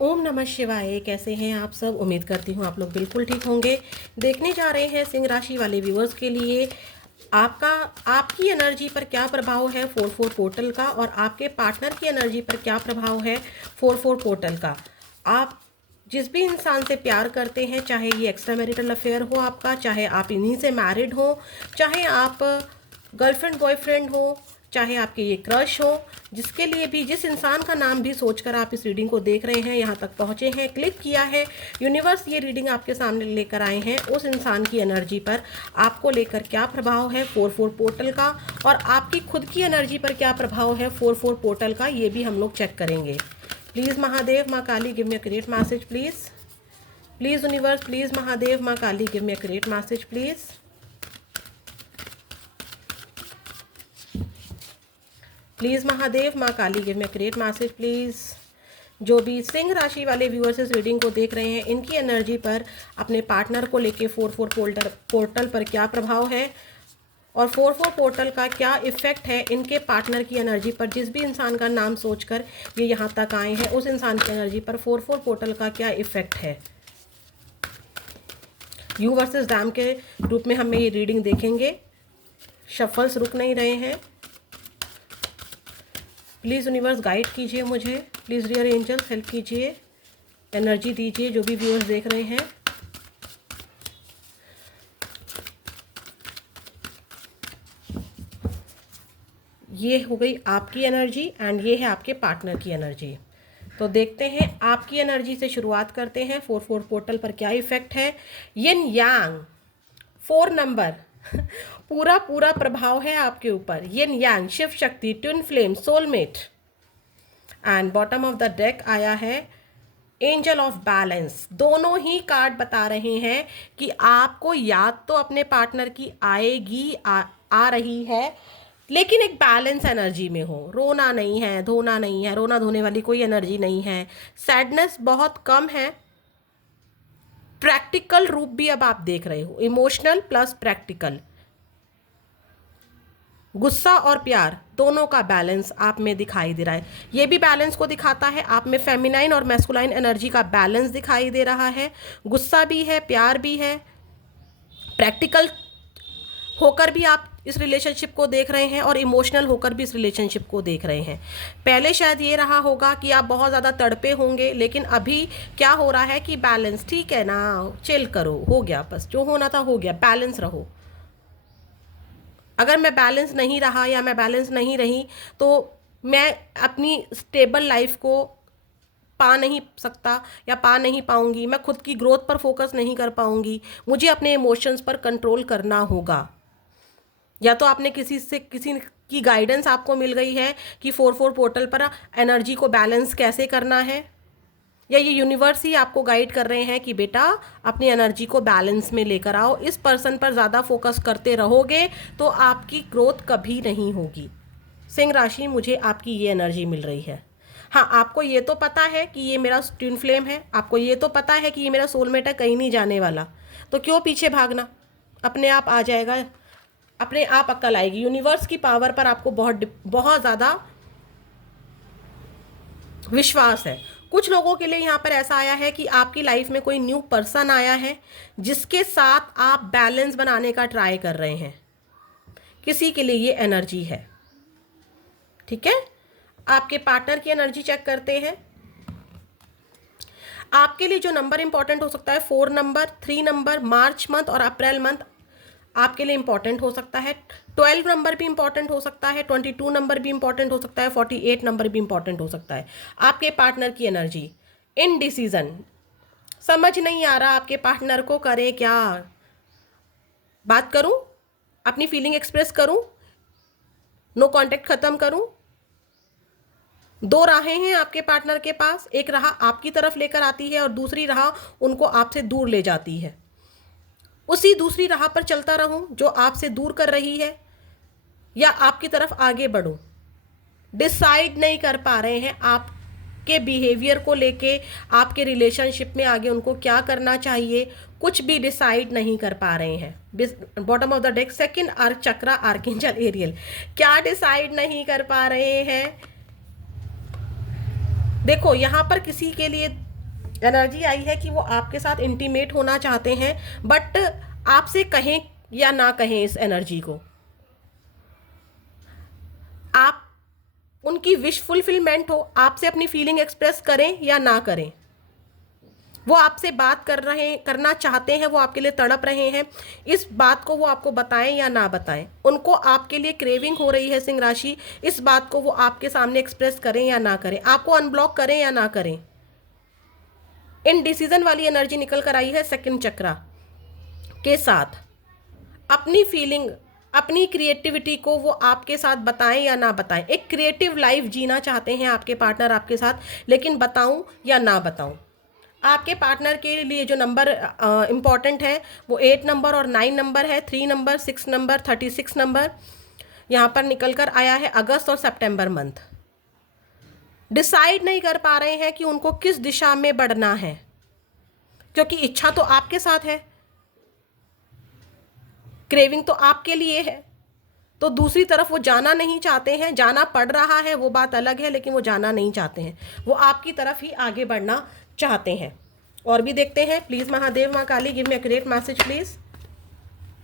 ओम नमः शिवाय। कैसे हैं आप सब? उम्मीद करती हूँ आप लोग बिल्कुल ठीक होंगे। देखने जा रहे हैं सिंह राशि वाले व्यूअर्स के लिए आपका आपकी एनर्जी पर क्या प्रभाव है 4-4 पोर्टल का, और आपके पार्टनर की एनर्जी पर क्या प्रभाव है 4-4 पोर्टल का। आप जिस भी इंसान से प्यार करते हैं, चाहे ये एक्स्ट्रा मैरिटल अफेयर हो आपका, चाहे आप इन्हीं से मैरिड हो, चाहे आप गर्लफ्रेंड बॉयफ्रेंड हो, चाहे आपके ये क्रश हो, जिसके लिए भी, जिस इंसान का नाम भी सोचकर आप इस रीडिंग को देख रहे हैं, यहाँ तक पहुँचे हैं, क्लिक किया है, यूनिवर्स ये रीडिंग आपके सामने लेकर आए हैं, उस इंसान की एनर्जी पर आपको लेकर क्या प्रभाव है 4-4 पोर्टल का, और आपकी खुद की एनर्जी पर क्या प्रभाव है 4-4 पोर्टल का, ये भी हम लोग चेक करेंगे। प्लीज़ महादेव माँ Kali give me a great message please. Please universe, please Mahadev माँ Kali give me a great message please. Please Mahadev माँ Kali give me a great message please. जो भी सिंह राशि वाले व्यूअर्स इस रीडिंग को देख रहे हैं, इनकी एनर्जी पर अपने पार्टनर को लेके 4-4 पोर्टल पर क्या प्रभाव है, और 4-4 पोर्टल का क्या इफेक्ट है इनके पार्टनर की एनर्जी पर। जिस भी इंसान का नाम सोचकर ये यहाँ तक आए हैं, उस इंसान की एनर्जी पर 4-4 पोर्टल का क्या इफेक्ट है। यू वर्सेस डैम के रूप में हमें ये रीडिंग देखेंगे। शफल्स रुक नहीं रहे हैं। प्लीज़ यूनिवर्स गाइड कीजिए मुझे, प्लीज़ डियर एंजल्स हेल्प कीजिए, एनर्जी दीजिए जो भी व्यूअर्स देख रहे हैं। ये हो गई आपकी एनर्जी एंड ये है आपके पार्टनर की एनर्जी। तो देखते हैं, आपकी एनर्जी से शुरुआत करते हैं। 4-4 पोर्टल पर क्या इफेक्ट है। यिन यांग 4 नंबर पूरा पूरा प्रभाव है आपके ऊपर। यिन यांग, Shiv Shakti, twin flame, soulmate. And bottom of the deck आया है एंजल ऑफ बैलेंस। दोनों ही कार्ड बता रहे हैं कि आपको याद तो अपने पार्टनर की आएगी, आ रही है, लेकिन एक बैलेंस एनर्जी में हो। रोना नहीं है, धोना नहीं है, रोना धोने वाली कोई एनर्जी नहीं है। सैडनेस बहुत कम है। प्रैक्टिकल रूप भी अब आप देख रहे हो, इमोशनल प्लस प्रैक्टिकल। गुस्सा और प्यार दोनों का बैलेंस आप में दिखाई दे रहा है। ये भी बैलेंस को दिखाता है, आप में फेमिनाइन और मैस्कुलाइन एनर्जी का बैलेंस दिखाई दे रहा है। गुस्सा भी है, प्यार भी है, प्रैक्टिकल होकर भी आप इस रिलेशनशिप को देख रहे हैं, और इमोशनल होकर भी इस रिलेशनशिप को देख रहे हैं। पहले शायद ये रहा होगा कि आप बहुत ज़्यादा तड़पे होंगे, लेकिन अभी क्या हो रहा है कि बैलेंस, ठीक है ना, चिल करो, हो गया, बस जो होना था हो गया, बैलेंस रहो। अगर मैं बैलेंस नहीं रहा या मैं बैलेंस नहीं रही तो मैं अपनी स्टेबल लाइफ को पा नहीं सकता या पा नहीं पाऊंगी। मैं खुद की ग्रोथ पर फोकस नहीं कर पाऊंगी। मुझे अपने इमोशंस पर कंट्रोल करना होगा। या तो आपने किसी की गाइडेंस आपको मिल गई है कि 4-4 पोर्टल पर एनर्जी को बैलेंस कैसे करना है, या ये यूनिवर्स ही आपको गाइड कर रहे हैं कि बेटा अपनी एनर्जी को बैलेंस में लेकर आओ। इस पर्सन पर ज़्यादा फोकस करते रहोगे तो आपकी ग्रोथ कभी नहीं होगी। सिंह राशि, मुझे आपकी ये एनर्जी मिल रही है। हाँ, आपको ये तो पता है कि ये मेरा ट्विन फ्लेम है, आपको ये तो पता है कि ये मेरा सोलमेट है, कहीं नहीं जाने वाला, तो क्यों पीछे भागना। अपने आप आ जाएगा, अपने आप अक्ल आएगी। यूनिवर्स की पावर पर आपको बहुत बहुत ज़्यादा विश्वास है। कुछ लोगों के लिए यहाँ पर ऐसा आया है कि आपकी लाइफ में कोई न्यू पर्सन आया है जिसके साथ आप बैलेंस बनाने का ट्राई कर रहे हैं। किसी के लिए ये एनर्जी है, ठीक है। आपके पार्टनर की एनर्जी चेक करते हैं। आपके लिए जो नंबर इंपॉर्टेंट हो सकता है 4 नंबर, 3 नंबर, मार्च मंथ और अप्रैल मंथ आपके लिए इंपॉर्टेंट हो सकता है। 12 नंबर भी इंपॉर्टेंट हो सकता है, 22 नंबर भी इंपॉर्टेंट हो सकता है, 48 नंबर भी इंपॉर्टेंट हो सकता है। आपके पार्टनर की एनर्जी इनडिसीजन, समझ नहीं आ रहा आपके पार्टनर को, करें क्या, बात करूं, अपनी फीलिंग एक्सप्रेस करूं, नो कांटेक्ट खत्म करूं। दो राहें हैं आपके पार्टनर के पास, एक राह आपकी तरफ लेकर आती है और दूसरी राह उनको आपसे दूर ले जाती है। उसी दूसरी राह पर चलता रहूं जो आपसे दूर कर रही है, या आपकी तरफ आगे बढ़ूं, डिसाइड नहीं कर पा रहे हैं आपके बिहेवियर को लेके, आपके रिलेशनशिप में आगे उनको क्या करना चाहिए, कुछ भी डिसाइड नहीं कर पा रहे हैं। Bottom of the deck second arc chakra, archangel Ariel, क्या डिसाइड नहीं कर पा रहे हैं। देखो यहाँ पर किसी के लिए एनर्जी आई है कि वो आपके साथ इंटीमेट होना चाहते हैं, बट आपसे कहें या ना कहें इस एनर्जी को, आप उनकी विश फुलफिलमेंट हो, आपसे अपनी फीलिंग एक्सप्रेस करें या ना करें, वो आपसे बात करना चाहते हैं, वो आपके लिए तड़प रहे हैं, इस बात को वो आपको बताएं या ना बताएं, उनको आपके लिए क्रेविंग हो रही है सिंह राशि, इस बात को वो आपके सामने एक्सप्रेस करें या ना करें, आपको अनब्लॉक करें या ना करें। इन डिसीजन वाली एनर्जी निकल कर आई है सेकंड चक्रा के साथ। अपनी फीलिंग, अपनी क्रिएटिविटी को वो आपके साथ बताएं या ना बताएं। एक क्रिएटिव लाइफ जीना चाहते हैं आपके पार्टनर आपके साथ, लेकिन बताऊं या ना बताऊं। आपके पार्टनर के लिए जो नंबर इम्पॉर्टेंट है वो 8 नंबर और 9 नंबर है, 3 नंबर, 6 नंबर, 36 नंबर यहाँ पर निकल कर आया है अगस्त और सितंबर मंथ। डिसाइड नहीं कर पा रहे हैं कि उनको किस दिशा में बढ़ना है, क्योंकि इच्छा तो आपके साथ है, क्रेविंग तो आपके लिए है, तो दूसरी तरफ वो जाना नहीं चाहते हैं। जाना पड़ रहा है वो बात अलग है, लेकिन वो जाना नहीं चाहते हैं, वो आपकी तरफ ही आगे बढ़ना चाहते हैं। और भी देखते हैं, प्लीज़ महादेव माँ Kali give me a great message please.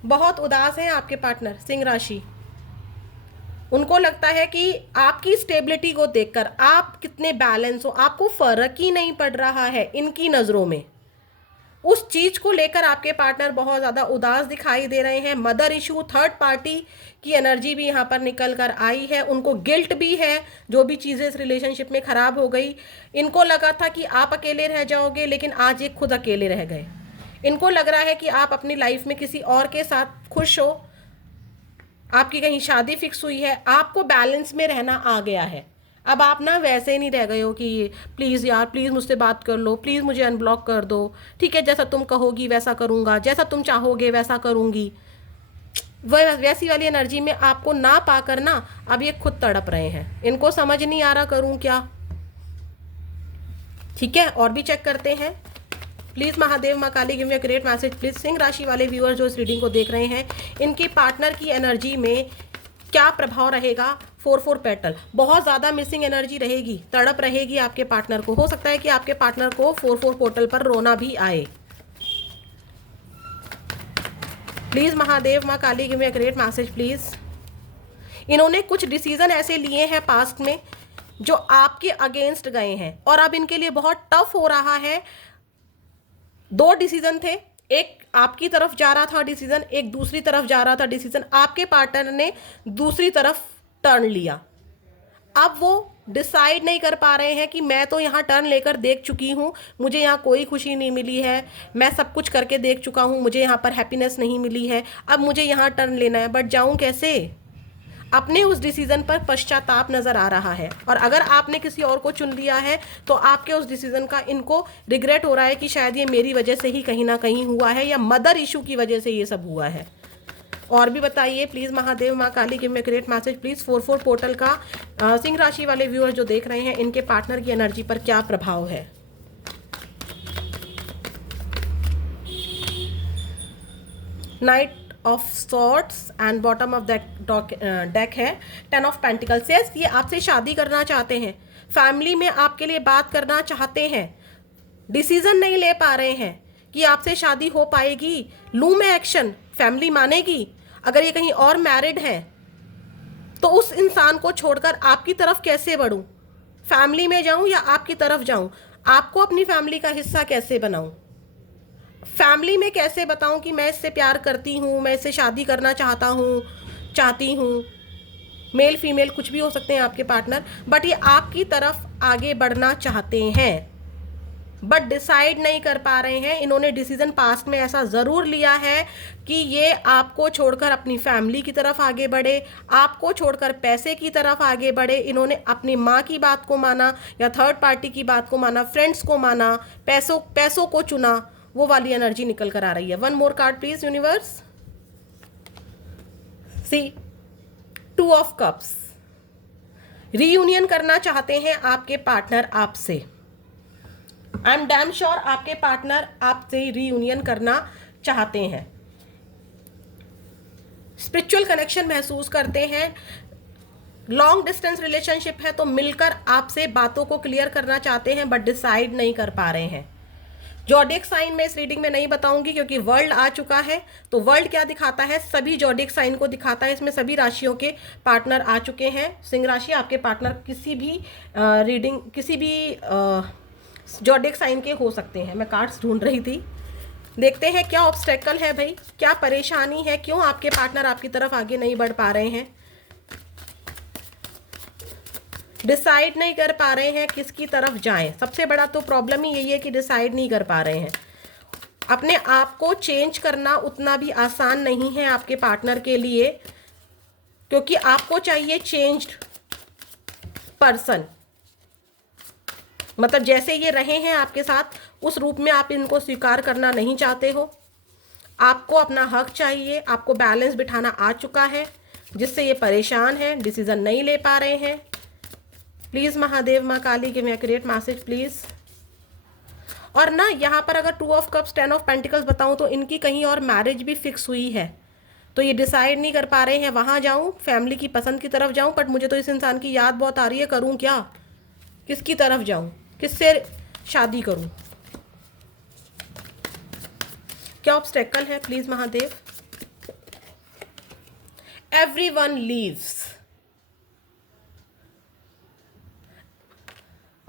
बहुत उदास हैं आपके पार्टनर सिंह राशि। उनको लगता है कि आपकी स्टेबिलिटी को देखकर आप कितने बैलेंस हो, आपको फ़र्क ही नहीं पड़ रहा है इनकी नज़रों में। उस चीज़ को लेकर आपके पार्टनर बहुत ज़्यादा उदास दिखाई दे रहे हैं। मदर इशू, थर्ड पार्टी की एनर्जी भी यहाँ पर निकल कर आई है। उनको गिल्ट भी है, जो भी चीज़ें इस रिलेशनशिप में ख़राब हो गई। इनको लगा था कि आप अकेले रह जाओगे, लेकिन आज ये खुद अकेले रह गए। इनको लग रहा है कि आप अपनी लाइफ में किसी और के साथ खुश हो, आपकी कहीं शादी फिक्स हुई है, आपको बैलेंस में रहना आ गया है। अब आप ना वैसे ही नहीं रह गए हो कि प्लीज़ यार, प्लीज़ मुझसे बात कर लो, प्लीज़ मुझे अनब्लॉक कर दो, ठीक है जैसा तुम कहोगी वैसा करूँगा, जैसा तुम चाहोगे वैसा करूँगी। वह वैसी वाली एनर्जी में आपको ना पाकर ना अब ये खुद तड़प रहे हैं। इनको समझ नहीं आ रहा करूँ क्या। ठीक है, और भी चेक करते हैं। प्लीज़ महादेव माँ Kali give me a great message please. सिंह राशि वाले व्यूअर्स जो इस रीडिंग को देख रहे हैं, इनके पार्टनर की एनर्जी में क्या प्रभाव रहेगा। 4-4 पेटल, बहुत ज़्यादा मिसिंग एनर्जी रहेगी, तड़प रहेगी आपके पार्टनर को। हो सकता है कि आपके पार्टनर को 4-4 पोर्टल पर रोना भी आए। प्लीज़ महादेव माँ Kali give me a great message please. इन्होंने कुछ डिसीजन ऐसे लिए हैं पास्ट में जो आपके अगेंस्ट गए हैं, और अब इनके लिए बहुत टफ हो रहा है। 2 डिसीजन थे, एक आपकी तरफ जा रहा था डिसीजन, एक दूसरी तरफ जा रहा था डिसीजन। आपके पार्टनर ने दूसरी तरफ टर्न लिया। अब वो डिसाइड नहीं कर पा रहे हैं कि मैं तो यहाँ टर्न लेकर देख चुकी हूँ, मुझे यहाँ कोई खुशी नहीं मिली है, मैं सब कुछ करके देख चुका हूँ, मुझे यहाँ पर हैप्पीनेस नहीं मिली है, अब मुझे यहाँ टर्न लेना है, बट जाऊँ कैसे। अपने उस डिसीज़न पर पश्चाताप नज़र आ रहा है, और अगर आपने किसी और को चुन लिया है तो आपके उस डिसीज़न का इनको रिग्रेट हो रहा है कि शायद ये मेरी वजह से ही कहीं ना कहीं हुआ है, या मदर इशू की वजह से ये सब हुआ है। और भी बताइए प्लीज़ महादेव माँ Kali give me a great message please. 4-4 portal का सिंह राशि वाले व्यूअर्स जो देख रहे हैं, इनके पार्टनर की एनर्जी पर क्या प्रभाव है। Knight of swords and bottom of deck है 10 ऑफ पेंटिकल्स। यस, ये आपसे शादी करना चाहते हैं, फैमिली में आपके लिए बात करना चाहते हैं, डिसीजन नहीं ले पा रहे हैं कि आपसे शादी हो पाएगी। लूँ मैं एक्शन, फैमिली मानेगी। अगर ये कहीं और मैरिड है तो उस इंसान को छोड़कर आपकी तरफ कैसे बढ़ूं, फैमिली में जाऊं या आपकी तरफ जाऊं, आपको अपनी फैमिली का हिस्सा कैसे बनाऊं, फैमिली में कैसे बताऊं कि मैं इससे प्यार करती हूं, मैं इससे शादी करना चाहती हूं। मेल फीमेल कुछ भी हो सकते हैं आपके पार्टनर, बट ये आपकी तरफ आगे बढ़ना चाहते हैं, बट डिसाइड नहीं कर पा रहे हैं। इन्होंने डिसीजन पास्ट में ऐसा ज़रूर लिया है कि ये आपको छोड़कर अपनी फैमिली की तरफ आगे बढ़े, आपको छोड़कर पैसे की तरफ आगे बढ़े। इन्होंने अपनी माँ की बात को माना या थर्ड पार्टी की बात को माना, फ्रेंड्स को माना, पैसों को चुना, वो वाली एनर्जी निकल कर आ रही है। 1 more card please universe. See 2 of cups. Reunion करना चाहते हैं आपके पार्टनर आपसे। आई एम डैम श्योर आपके पार्टनर आपसे रीयूनियन करना चाहते हैं। स्पिरिचुअल कनेक्शन महसूस करते हैं, लॉन्ग डिस्टेंस रिलेशनशिप है तो मिलकर आपसे बातों को क्लियर करना चाहते हैं बट डिसाइड नहीं कर पा रहे हैं। जॉडिक साइन में इस रीडिंग में नहीं बताऊंगी क्योंकि वर्ल्ड आ चुका है। तो वर्ल्ड क्या दिखाता है, सभी जॉडिक साइन को दिखाता है। इसमें सभी राशियों के पार्टनर आ चुके हैं। सिंह राशि आपके पार्टनर किसी भी रीडिंग किसी भी जॉडिक साइन के हो सकते हैं। मैं कार्ड्स ढूंढ रही थी। देखते हैं क्या ऑब्स्टेकल है भाई, क्या परेशानी है, क्यों आपके पार्टनर आपकी तरफ आगे नहीं बढ़ पा रहे हैं, डिसाइड नहीं कर पा रहे हैं किसकी तरफ जाएं। सबसे बड़ा तो प्रॉब्लम ही यही है कि डिसाइड नहीं कर पा रहे हैं। अपने आप को चेंज करना उतना भी आसान नहीं है आपके पार्टनर के लिए, क्योंकि आपको चाहिए चेंज्ड पर्सन। मतलब जैसे ये रहे हैं आपके साथ उस रूप में आप इनको स्वीकार करना नहीं चाहते हो। आपको अपना हक चाहिए, आपको बैलेंस बिठाना आ चुका है, जिससे ये परेशान हैं, डिसीजन नहीं ले पा रहे हैं। प्लीज़ महादेव माँ Kali give me accurate message please. और ना यहाँ पर अगर 2 ऑफ कप्स 10 ऑफ पेंटिकल्स बताऊँ तो इनकी कहीं और मैरिज भी फिक्स हुई है। तो ये डिसाइड नहीं कर पा रहे हैं वहाँ जाऊँ, फैमिली की पसंद की तरफ जाऊँ, बट मुझे तो इस इंसान की याद बहुत आ रही है, करूँ क्या, किसकी तरफ जाऊँ, किससे शादी करूँ, क्या ऑब्स्टेकल है प्लीज़ महादेव। Everyone leaves.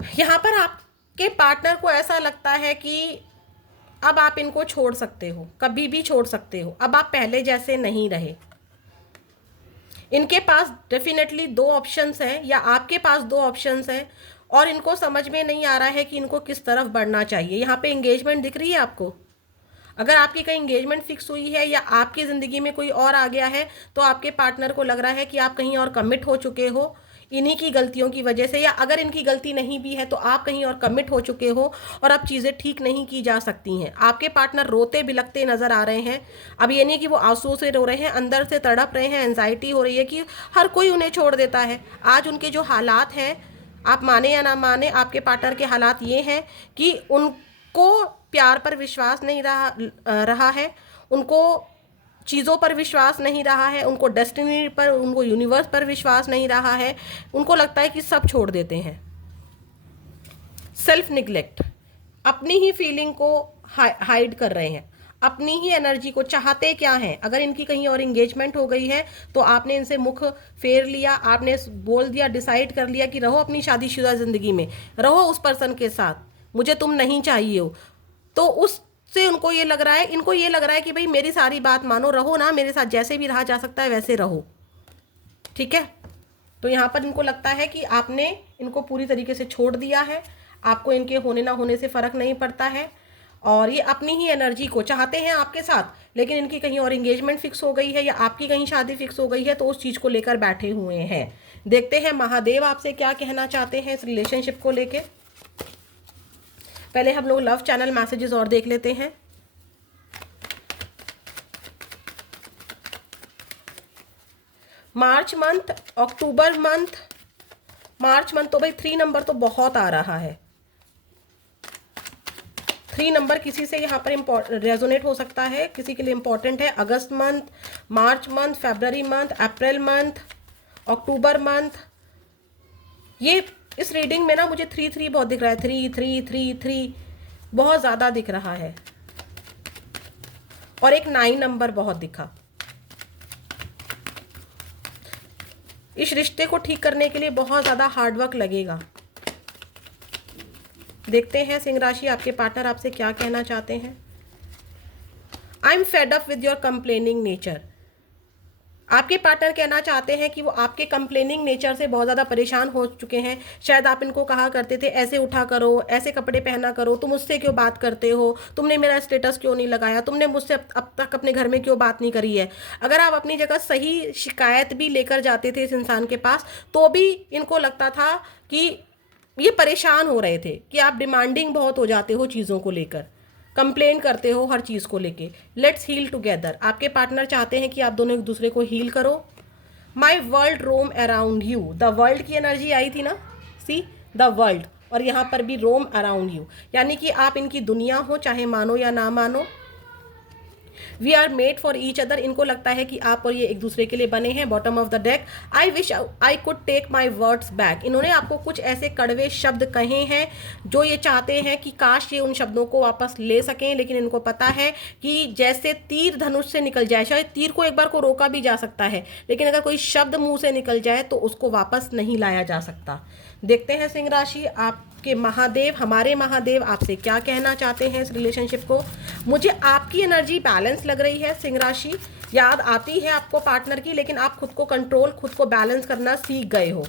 यहाँ पर आपके पार्टनर को ऐसा लगता है कि अब आप इनको छोड़ सकते हो, कभी भी छोड़ सकते हो, अब आप पहले जैसे नहीं रहे। इनके पास डेफिनेटली 2 ऑप्शंस हैं, या आपके पास 2 ऑप्शंस हैं, और इनको समझ में नहीं आ रहा है कि इनको किस तरफ बढ़ना चाहिए। यहाँ पे एंगेजमेंट दिख रही है आपको। अगर आपकी कहीं एंगेजमेंट फिक्स हुई है या आपकी ज़िंदगी में कोई और आ गया है तो आपके पार्टनर को लग रहा है कि आप कहीं और कमिट हो चुके हो इन्हीं की गलतियों की वजह से, या अगर इनकी गलती नहीं भी है तो आप कहीं और कमिट हो चुके हो और अब चीज़ें ठीक नहीं की जा सकती हैं। आपके पार्टनर रोते बिलखते नज़र आ रहे हैं। अब ये नहीं कि वो आंसुओं से रो रहे हैं, अंदर से तड़प रहे हैं, एंजाइटी हो रही है कि हर कोई उन्हें छोड़ देता है। आज उनके जो हालात हैं, आप माने या ना माने, आपके पार्टनर के हालात ये हैं कि उनको प्यार पर विश्वास नहीं रहा है, उनको चीज़ों पर विश्वास नहीं रहा है, उनको डेस्टिनी पर, उनको यूनिवर्स पर विश्वास नहीं रहा है। उनको लगता है कि सब छोड़ देते हैं। सेल्फ निग्लेक्ट, अपनी ही फीलिंग को हाइड कर रहे हैं, अपनी ही एनर्जी को। चाहते क्या हैं, अगर इनकी कहीं और एंगेजमेंट हो गई है तो आपने इनसे मुख फेर लिया, आपने बोल दिया, डिसाइड कर लिया कि रहो अपनी शादीशुदा ज़िंदगी में, रहो उस पर्सन के साथ, मुझे तुम नहीं चाहिए हो। तो उससे उनको ये लग रहा है, इनको ये लग रहा है कि भाई मेरी सारी बात मानो, रहो ना मेरे साथ, जैसे भी रहा जा सकता है वैसे रहो, ठीक है। तो यहाँ पर इनको लगता है कि आपने इनको पूरी तरीके से छोड़ दिया है, आपको इनके होने ना होने से फ़र्क नहीं पड़ता है, और ये अपनी ही एनर्जी को चाहते हैं आपके साथ, लेकिन इनकी कहीं और एंगेजमेंट फिक्स हो गई है या आपकी कहीं शादी फिक्स हो गई है, तो उस चीज़ को लेकर बैठे हुए हैं। देखते हैं महादेव आपसे क्या कहना चाहते हैं इस रिलेशनशिप को लेके। पहले हम लोग लव चैनल मैसेजेस और देख लेते हैं। मार्च मंथ, अक्टूबर मंथ, मार्च मंथ तो भाई 3 नंबर तो बहुत आ रहा है। 3 नंबर किसी से यहाँ पर रेजोनेट हो सकता है, किसी के लिए इंपॉर्टेंट है। अगस्त मंथ, मार्च मंथ, फरवरी मंथ, अप्रैल मंथ, अक्टूबर मंथ, ये इस रीडिंग में ना मुझे 3 बहुत दिख रहा है। 3 बहुत ज़्यादा दिख रहा है, और एक 9 नंबर बहुत दिखा। इस रिश्ते को ठीक करने के लिए बहुत ज़्यादा हार्डवर्क लगेगा। देखते हैं सिंह राशि आपके पार्टनर आपसे क्या कहना चाहते हैं। I am fed up with your complaining nature. आपके पार्टनर कहना चाहते हैं कि वो आपके कंप्लेनिंग नेचर से बहुत ज़्यादा परेशान हो चुके हैं। शायद आप इनको कहा करते थे ऐसे उठा करो, ऐसे कपड़े पहना करो, तुम मुझसे क्यों बात करते हो, तुमने मेरा स्टेटस क्यों नहीं लगाया, तुमने मुझसे अब तक अपने घर में क्यों बात नहीं करी है। अगर आप अपनी जगह सही शिकायत भी लेकर जाते थे इस इंसान के पास तो भी इनको लगता था कि ये परेशान हो रहे थे कि आप डिमांडिंग बहुत हो जाते हो चीज़ों को लेकर, कंप्लेन करते हो हर चीज़ को लेके। Let's heal together. आपके पार्टनर चाहते हैं कि आप दोनों एक दूसरे को हील करो। My world roam around you, the world की एनर्जी आई थी ना, सी द वर्ल्ड, और यहाँ पर भी रोम अराउंड यू, यानी कि आप इनकी दुनिया हो, चाहे मानो या ना मानो। We are made for each other, इनको लगता है कि आप और ये एक दूसरे के लिए बने हैं। Bottom of the deck, I wish I could take my words back, इन्होंने आपको कुछ ऐसे कड़वे शब्द कहे हैं जो ये चाहते हैं कि काश ये उन शब्दों को वापस ले सकें, लेकिन इनको पता है कि जैसे तीर धनुष से निकल जाए, शायद तीर को एक बार को रोका भी जा सकता है, लेकिन अगर कोई शब्द मुंह से निकल जाए तो उसको वापस नहीं लाया जा सकता। देखते हैं सिंह राशि, आपके महादेव, हमारे महादेव आपसे क्या कहना चाहते हैं इस रिलेशनशिप को। मुझे आपकी एनर्जी बैलेंस लग रही है सिंह राशि, याद आती है आपको पार्टनर की, लेकिन आप खुद को कंट्रोल, खुद को बैलेंस करना सीख गए हो।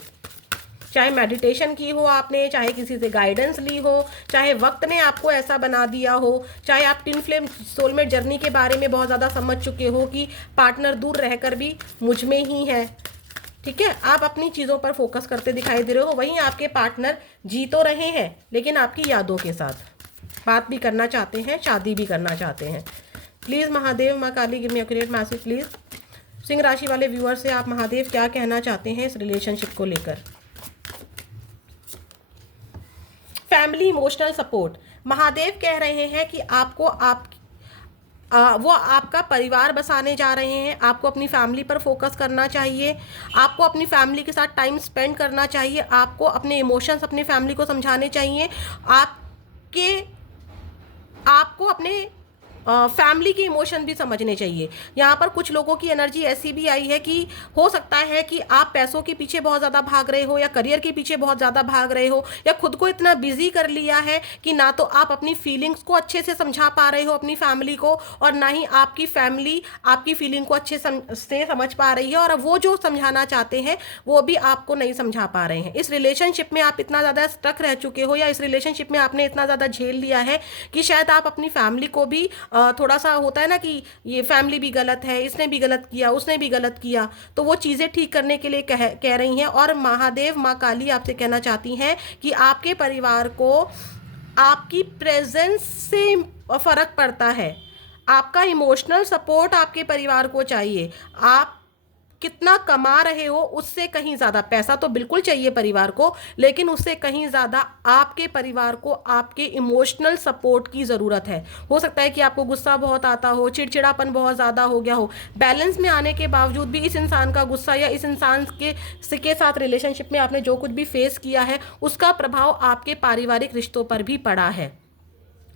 चाहे मेडिटेशन की हो आपने, चाहे किसी से गाइडेंस ली हो, चाहे वक्त ने आपको ऐसा बना दिया हो, चाहे आप ट्विन फ्लेम सोलमेट जर्नी के बारे में बहुत ज़्यादा समझ चुके हो कि पार्टनर दूर रहकर भी मुझ में ही है, ठीक है, आप अपनी चीज़ों पर फोकस करते दिखाई दे रहे हो। वहीं आपके पार्टनर जी तो रहे हैं लेकिन आपकी यादों के साथ बात भी करना चाहते हैं, शादी भी करना चाहते हैं। प्लीज़ महादेव, माँ Kali, give me accurate message please. सिंह राशि वाले व्यूअर से आप महादेव क्या कहना चाहते हैं इस रिलेशनशिप को लेकर। फैमिली इमोशनल सपोर्ट, महादेव कह रहे हैं कि आपको वो आपका परिवार बसाने जा रहे हैं, आपको अपनी फैमिली पर फोकस करना चाहिए, आपको अपनी फैमिली के साथ टाइम स्पेंड करना चाहिए, आपको अपने इमोशंस अपनी फैमिली को समझाने चाहिए, आपको अपने फैमिली की इमोशन भी समझने चाहिए। यहाँ पर कुछ लोगों की एनर्जी ऐसी भी आई है कि हो सकता है कि आप पैसों के पीछे बहुत ज़्यादा भाग रहे हो, या करियर के पीछे बहुत ज़्यादा भाग रहे हो, या खुद को इतना बिजी कर लिया है कि ना तो आप अपनी फीलिंग्स को अच्छे से समझा पा रहे हो अपनी फैमिली को, और ना ही आपकी फैमिली आपकी फीलिंग को अच्छे से समझ पा रही है, और वो जो समझाना चाहते हैं वो भी आपको नहीं समझा पा रहे हैं। इस रिलेशनशिप में आप इतना ज़्यादा स्टक रह चुके हो, या इस रिलेशनशिप में आपने इतना ज़्यादा झेल लिया है कि शायद आप अपनी फैमिली को भी थोड़ा सा होता है ना कि ये फैमिली भी गलत है, इसने भी गलत किया, उसने भी गलत किया, तो वो चीज़ें ठीक करने के लिए कह रही हैं। और महादेव, माँ काली आपसे कहना चाहती हैं कि आपके परिवार को आपकी प्रेजेंस से फ़र्क पड़ता है, आपका इमोशनल सपोर्ट आपके परिवार को चाहिए। आप कितना कमा रहे हो उससे कहीं ज़्यादा, पैसा तो बिल्कुल चाहिए परिवार को, लेकिन उससे कहीं ज़्यादा आपके परिवार को आपके इमोशनल सपोर्ट की ज़रूरत है। हो सकता है कि आपको गुस्सा बहुत आता हो, चिड़चिड़ापन बहुत ज़्यादा हो गया हो, बैलेंस में आने के बावजूद भी इस इंसान का गुस्सा या इस इंसान के साथ रिलेशनशिप में आपने जो कुछ भी फेस किया है उसका प्रभाव आपके पारिवारिक रिश्तों पर भी पड़ा है।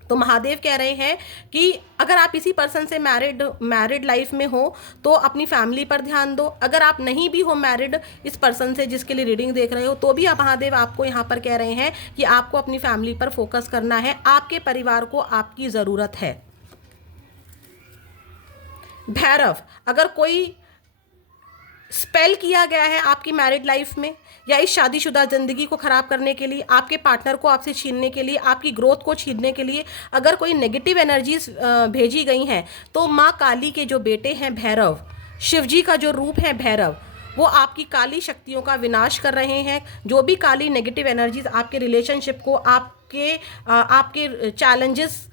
तो महादेव कह रहे हैं कि अगर आप इसी पर्सन से मैरिड लाइफ में हो तो अपनी फैमिली पर ध्यान दो, अगर आप नहीं भी हो मैरिड इस पर्सन से जिसके लिए रीडिंग देख रहे हो तो भी महादेव आपको यहाँ पर कह रहे हैं कि आपको अपनी फैमिली पर फोकस करना है, आपके परिवार को आपकी ज़रूरत है। भैरव, अगर कोई स्पेल किया गया है आपकी मैरिड लाइफ में या इस शादीशुदा ज़िंदगी को ख़राब करने के लिए, आपके पार्टनर को आपसे छीनने के लिए, आपकी ग्रोथ को छीनने के लिए अगर कोई नेगेटिव एनर्जीज भेजी गई हैं, तो माँ काली के जो बेटे हैं भैरव, शिवजी का जो रूप है भैरव, वो आपकी काली शक्तियों का विनाश कर रहे हैं। जो भी काली नेगेटिव एनर्जीज आपके रिलेशनशिप को, आपके चैलेंजेस,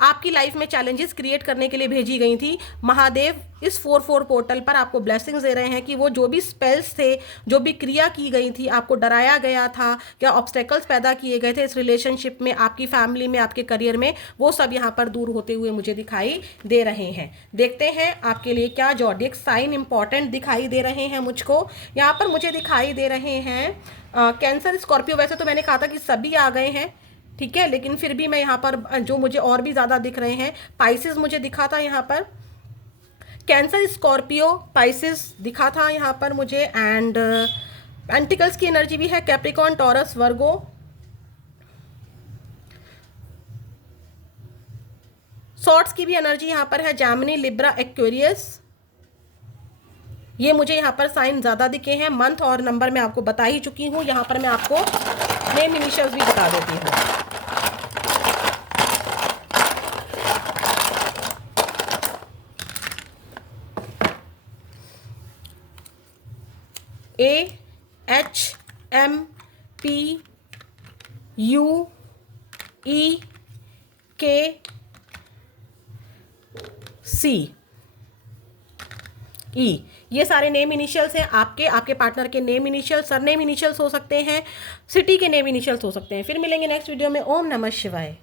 आपकी लाइफ में चैलेंजेस क्रिएट करने के लिए भेजी गई थी, महादेव इस 4-4 पोर्टल पर आपको ब्लेसिंग्स दे रहे हैं कि वो जो भी स्पेल्स थे, जो भी क्रिया की गई थी, आपको डराया गया था, क्या ऑब्स्टेकल्स पैदा किए गए थे इस रिलेशनशिप में, आपकी फैमिली में, आपके करियर में, वो सब यहाँ पर दूर होते हुए मुझे दिखाई दे रहे हैं। देखते हैं आपके लिए क्या ज़ोडिएक साइन इंपॉर्टेंट दिखाई दे रहे हैं मुझको। यहाँ पर मुझे दिखाई दे रहे हैं कैंसर, स्कॉर्पियो, वैसे तो मैंने कहा था कि सभी आ गए हैं, ठीक है, लेकिन फिर भी मैं यहाँ पर जो मुझे और भी ज़्यादा दिख रहे हैं, पाइसेस मुझे दिखा था यहाँ पर, कैंसर, स्कॉर्पियो, पाइसेस दिखा था यहाँ पर मुझे, एंड पेंटिकल्स की एनर्जी भी है, कैप्रिकॉर्न, टॉरस, वर्गो, सॉर्ट्स की भी एनर्जी यहाँ पर है, जैमिनी, लिब्रा, एक्वेरियस, ये मुझे यहाँ पर साइन ज़्यादा दिखे हैं। मंथ और नंबर मैं आपको बता ही चुकी हूँ, यहाँ पर मैं आपको नेम इनिशियल्स भी बता देती हूँ। AHMPUEKC, ये सारे नेम इनिशियल्स हैं आपके पार्टनर के नेम इनिशियल, सरनेम इनिशियल्स हो सकते हैं, सिटी के नेम इनिशियल्स हो सकते हैं। फिर मिलेंगे नेक्स्ट वीडियो में। ओम नमः शिवाय।